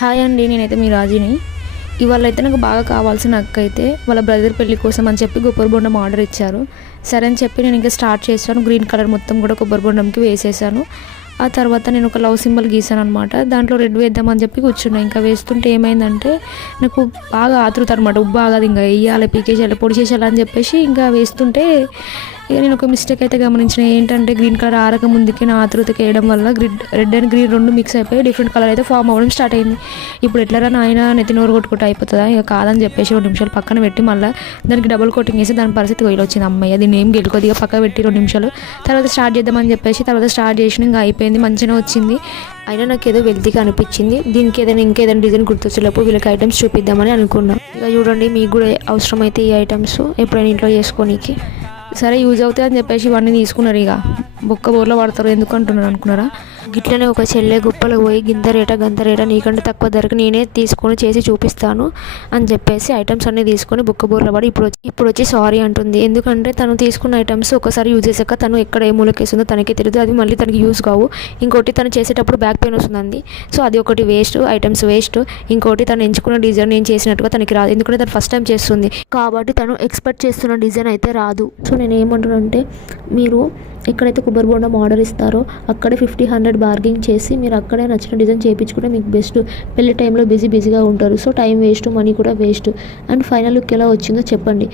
Hi అండి, నేనైతే మీ రాజుని. ఇవాళ అయితే నాకు బాగా కావాల్సిన అక్క అయితే వాళ్ళ బ్రదర్ పెళ్లి కోసం అని చెప్పి కొబ్బరి బొండం ఆర్డర్ ఇచ్చారు. సరే అని చెప్పి నేను ఇంకా స్టార్ట్ చేశాను. గ్రీన్ కలర్ మొత్తం కూడా కొబ్బరి బొండంకి వేసేసాను. ఆ తర్వాత నేను ఒక లవ్ సింబల్ గీసాను అనమాట. దాంట్లో రెడ్ వేద్దామని చెప్పి కూర్చున్నా. ఇంకా వేస్తుంటే ఏమైందంటే నాకు బాగా ఆతృత అనమాట. ఉబ్బు ఆగదు, ఇంకా వేయాలి, పీకేసేయాలి, పొడి చేసేయాలి అని చెప్పేసి ఇంకా వేస్తుంటే ఇక నేను ఒక మిస్టేక్ అయితే గమనించిన. ఏంటంటే గ్రీన్ కలర్ ఆరక ముందుకి నా ఆతృతకి వేయడం వల్ల రెడ్ అండ్ గ్రీన్ రెండు మిక్స్ అయిపోయి డిఫరెంట్ కలర్ అయితే ఫామ్ అవ్వడం స్టార్ట్ అయింది. ఇప్పుడు ఎట్లా నాయన నెత్తి నోరు కొట్టుకుంటూ అయిపోతుందా, ఇక కాదని చెప్పేసి 2 నిమిషాలు పక్కన పెట్టి మళ్ళీ దానికి డబుల్ కోటింగ్ వేసి దాని పరిస్థితి ఇలా వచ్చింది. అమ్మాయి దీన్ని ఏం గెలుకోదు, ఇక పక్క పెట్టి 2 నిమిషాలు తర్వాత స్టార్ట్ చేద్దామని చెప్పేసి తర్వాత స్టార్ట్ చేసిన ఇంకా అయిపోయింది, మంచిగా వచ్చింది. అయినా నాకు ఏదో వెల్తీగా అనిపించింది. దీనికి ఏదైనా ఇంకేదైనా డిజైన్ గుర్తొచ్చేటప్పుడు వీళ్ళకి ఐటమ్స్ చూపిద్దామని అనుకున్నాను. ఇక చూడండి, మీకు కూడా అవసరమైతే ఈ ఐటమ్స్ ఎప్పుడైనా ఇంట్లో చేసుకోనీకి సరే యూజ్ అవుతాయి అని చెప్పేసి ఇవన్నీ తీసుకున్నారు. ఇక బొక్క బోర్లో పడతారు ఎందుకు అంటున్నారు అనుకున్నారా? గిట్లనే ఒక చెల్లె గుప్పలకు పోయి గింత రేట నీకంటే తక్కువ ధరకు నేనే తీసుకొని చేసి చూపిస్తాను అని చెప్పేసి ఐటమ్స్ అన్నీ తీసుకొని బొక్క బోర్లో పడి ఇప్పుడు వచ్చి సారీ అంటుంది. ఎందుకంటే తను తీసుకున్న ఐటమ్స్ ఒకసారి యూజ్ చేసాక తను ఎక్కడ ఏ మూలకేస్తుందో తనకే తెలియదు, అది మళ్ళీ తనకి యూజ్ కావు. ఇంకోటి తను చేసేటప్పుడు బ్యాక్ పెయిన్ వస్తుందండి. సో అది ఒకటి వేస్ట్, ఐటమ్స్ వేస్ట్. ఇంకోటి తను ఎంచుకున్న డిజైన్ నేను చేసినట్టుగా తనకి రాదు, ఎందుకంటే తను ఫస్ట్ టైం చేస్తుంది కాబట్టి తను ఎక్స్పెక్ట్ చేస్తున్న డిజైన్ అయితే రాదు. సో నేను ఏమంటున్నానంటే, మీరు ఎక్కడైతే కొబ్బరి బొండం ఆర్డర్ ఇస్తారో అక్కడే 50-100 బార్గింగ్ చేసి మీరు అక్కడే నచ్చిన డిజైన్ చేయించుకుంటే మీకు బెస్ట్. పెళ్లి టైంలో బిజీగా ఉంటారు, సో టైం వేస్ట్, మనీ కూడా వేస్ట్. అండ్ ఫైనల్ లుక్ ఎలా వచ్చిందో చెప్పండి.